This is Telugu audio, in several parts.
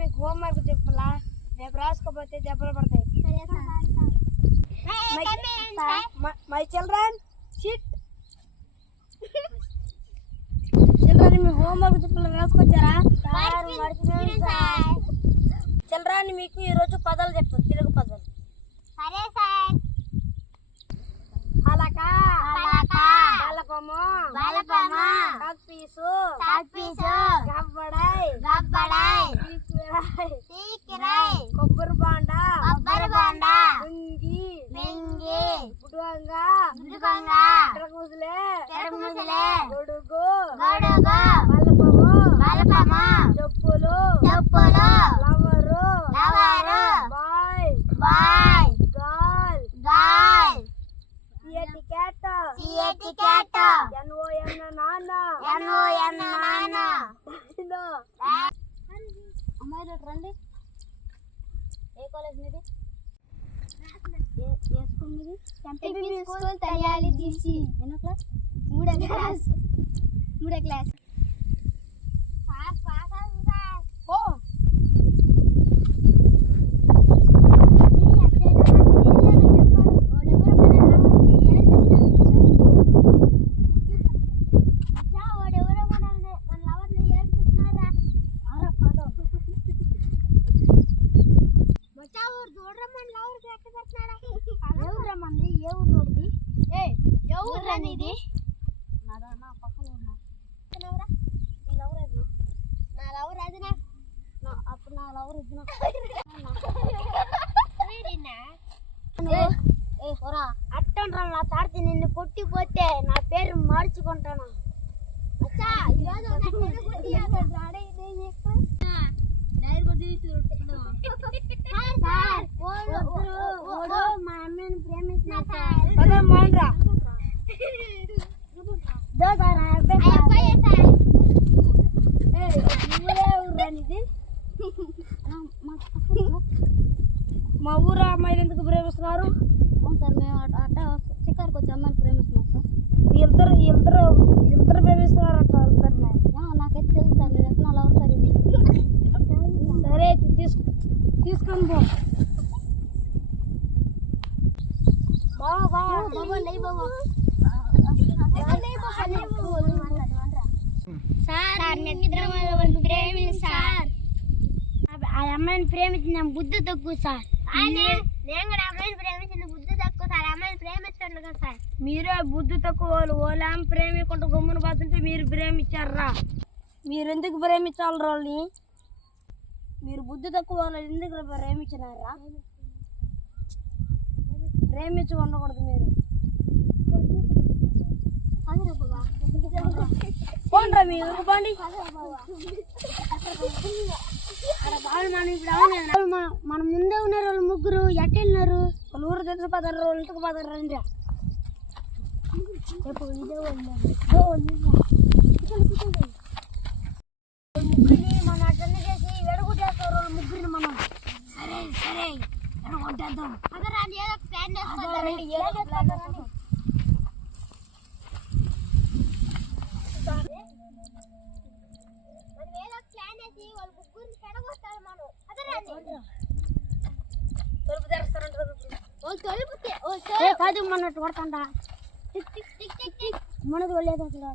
మీకు హోంవర్క్ చెప్పాలా, రేపు రాసుకోపోతే దెబ్బలు పడతాయి. My children SIT. Children me homework చెప్పాలా, రాసుకొచ్చారా? చిల్డ్రన్ మీకు ఈరోజు పదాలు చెప్తాను, తెలుగు పదాలు. సరే సార్. అలక, బలపము, కప్పీసు, గబ్బడాయ్, సీకిరాయ్, కొబ్బరి బాండ, లుంగి, గుడుగంగా, టరముజలే, గొడుగు, బలపము, చెప్పులు, లవరు, బాయ్, గాల్, సియటికేట్, ఎన్ఓఎన్ నాన్న. అమ్మాయిలు రండి. ఏ కాలేజ్ మీది? ఏ స్కూల్ మీది? ఎంపీపీ స్కూల్ తలియాలి జీసీ. ఎన్నో క్లాస్? మూడో క్లాస్. ఓ అట్టండ్రా, నా తాడితే నిన్ను కొట్టిపోతే నా పేరు మార్చుకుంటాను. మా అమ్మని ప్రేమిస్తున్నా. మా ఊరు అమ్మాయిలు ఎందుకు ప్రేమిస్తున్నారు? సార్ మేము అట్ట షికార్కి వచ్చి అమ్మాయిని ప్రేమిస్తున్నాం సార్. ఇద్దరు ప్రేమిస్తున్నారంట. నాకైతే తెలుసు సార్, మీరు ఎక్కడ లవర్ సార్ ఇది. సరే తీసుకొని పో. ఆ అమ్మాయిని ప్రేమించిన బుద్ధి తక్కువ సార్. నేను కూడా అమ్మాయిని ప్రేమించిన బుద్ధి తక్కువ సార్. అమ్మాయిని ప్రేమిస్తాను కదా సార్. మీరే బుద్ధి తక్కువ వాళ్ళు. వాళ్ళ ప్రేమికుంటూ గమ్మున పోతుంటే మీరు ప్రేమించారా? మీరు ఎందుకు ప్రేమించాలి వాళ్ళని? మీరు బుద్ధి తక్కువ వాళ్ళు ఎందుకు ప్రేమించినారా? ప్రేమించి ఉండకూడదు మీరు. పోండ్రా మీరు పోండి. మన ముందే ఉన్నారు వాళ్ళు ముగ్గురు. ఎట్ట వెళ్ళినారు? వాళ్ళ ఊరు తెలుసు పదారు, వాళ్ళు ఇంటికి పదారు. రండి మన అటెండ్ చేసి వెడగొట్టేస్తారు వాళ్ళు ముగ్గురిని. మనం సరే వెడగొట్టేద్దాం. కాదు మనట్టు పడతాండా మనకు లేదు అసలు.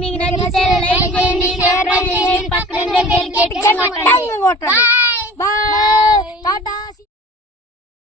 మీకు నచ్చితే లైక్ చేయండి, షేర్ చేయండి, పక్కన